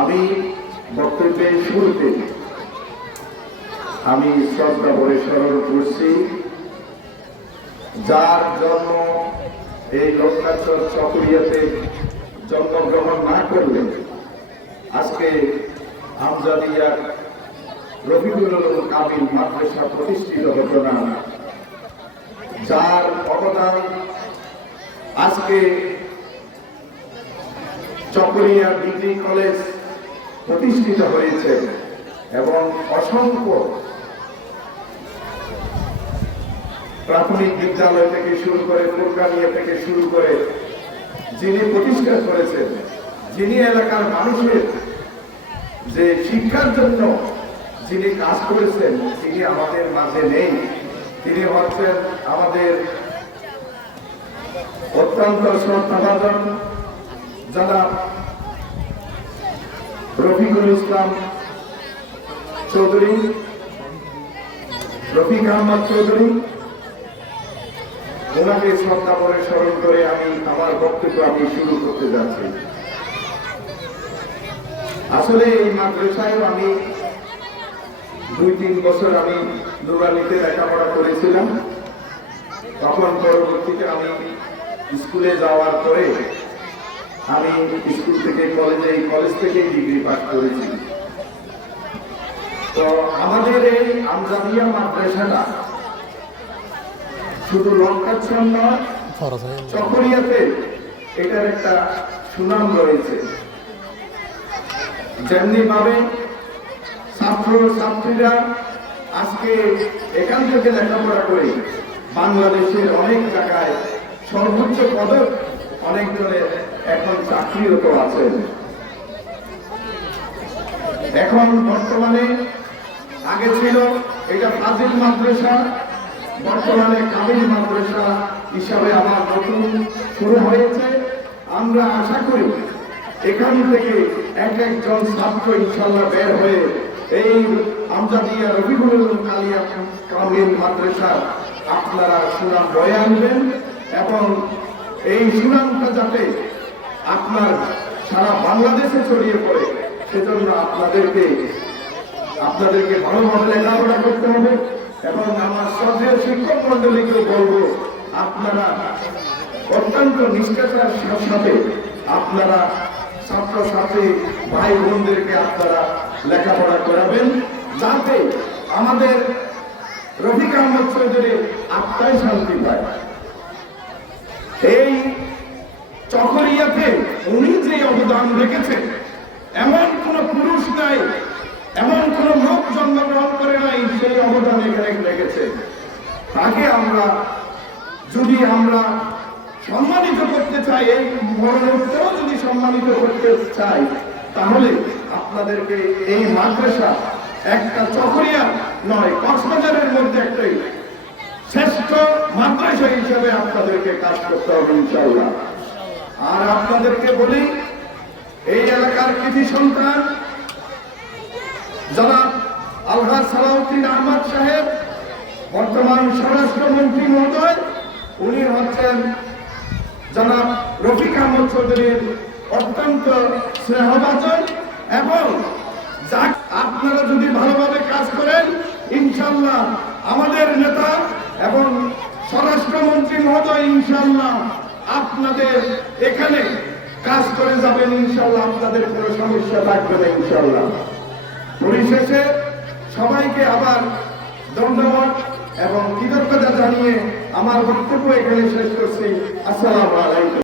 আমি বক্তব্যের শুরুতে আমি শ্রদ্ধা ভরে স্মরণ করছি যার জন্ম এই লোকনাথর চকরিয়াতে জন্মগ্রহণ না করলে আজকে আমজাদিয়া রফিকুল উলুম কামিল মাদ্রাসা প্রতিষ্ঠিত হতো না, যার অবদান আজকে চকরিয়া ডিগ্রি কলেজ প্রতিষ্ঠিত হয়েছে এবং অসংখ্য প্রাথমিক বিদ্যালয় থেকে শুরু করে ফুরকানিয়া থেকে শুরু করে যিনি প্রতিষ্ঠা করেছেন, যিনি এলাকার মানুষের যে শিক্ষার জন্য যিনি কাজ করেছেন, তিনি আমাদের মাঝে নেই। তিনি হচ্ছেন আমাদের অত্যন্ত শ্রদ্ধাভাজন জনাব রফিকুল ইসলাম চৌধুরী, রফিক আহমদ চৌধুরী। ওনাকে শ্রদ্ধা করে স্মরণ করে আমি আমার বক্তব্য শুরু করতে যাচ্ছি। আসলে এই মাদ্রাসায় আমি 2-3 বছর আমি নুরানিতে লেখাপড়া করেছিলাম। তখন পরবর্তীতে আমি স্কুলে যাওয়ার পরে আমি স্কুল থেকে কলেজে, এই কলেজ থেকেই ডিগ্রি পাস করেছি। তো আমাদের এই আমজাদিয়া মাদ্রাসাটা শুধু লোকনাথ নয়, চকরিয়াতে এটার একটা সুনাম রয়েছে। যেমনি ভাবে ছাত্র ছাত্রীরা আজকে এখান থেকে লেখাপড়া করে বাংলাদেশের অনেক জায়গায় সর্বোচ্চ পদক অনেকজনের এখন চাকরিরত আছেন। এখন বর্তমানে আগে ছিল এটা ফাজিল মাদ্রাসা, বর্তমানে কামিল মাদ্রাসা হিসাবে আমার নতুন শুরু হয়েছে। আমরা আশা করি এখান থেকে এক একজন ছাত্র ইনশাল্লাহ বের হয়ে এই আমজাদিয়া রফিকুল উলুম কামিল মাদ্রাসা আপনারা সুনাম বয়ে আনবেন এবং এই সুনামটা যাতে আপনার সারা বাংলাদেশে ছড়িয়ে পড়ে, সেজন্য আপনাদেরকে ভালোভাবে লেখাপড়া করতে হবে। এবং আমার শ্রদ্ধেয় শিক্ষক মন্ডলীকেও বলবো, আপনারা অত্যন্ত নিষ্ঠার সাথে আপনারা ছাত্রছাত্রী ভাই বোনদেরকে আপনারা লেখাপড়া করাবেন, যাতে আমাদের রফিক আহমদ চৌধুরীর আত্মায় শান্তি পায়। এই চকরিয়াতে উনি যে অবদান রেখেছেন, এমন কোন পুরুষ নাই, এমন কোন লোক জন্মগ্রহণ করে নাই সেই অবদান এখানে রেখেছেন। তাকে যদি আমরা সম্মানিত করতে চাই, এই মরণোত্তরও যদি সম্মানিত করতে চাই, তাহলে আপনাদেরকে এই মাদ্রাসা একটা চকরিয়া নয়, কক্সবাজারের মধ্যে একটাই শ্রেষ্ঠ মাদ্রাসা হিসেবে আপনাদেরকে কাজ করতে হবে ইনশাআল্লাহ। আর আপনাদেরকে বলি, এই এলাকার কৃতি সন্তান জনাব আলহাজ সালাউদ্দিন আহমদ সাহেব, বর্তমান স্বরাষ্ট্রমন্ত্রী মহোদয়, উনি হচ্ছেন জনাব রফিক আহমদ চৌধুরীর অত্যন্ত স্নেহভাজন। এবং আপনারা যদি ভালোভাবে কাজ করেন, ইনশাআল্লাহ আমাদের নেতা এবং স্বরাষ্ট্রমন্ত্রী মহোদয় ইনশাআল্লাহ আপনাদের এখানে কাজ করে যাবেন। ইনশাআল্লাহ আপনাদের কোনো সমস্যা থাকবে না ইনশাআল্লাহ। পরিশেষে সবাইকে আবার ধন্যবাদ এবং কৃতজ্ঞতা জানিয়ে আমার বক্তব্য এখানে শেষ করছি। আসসালামু আলাইকুম।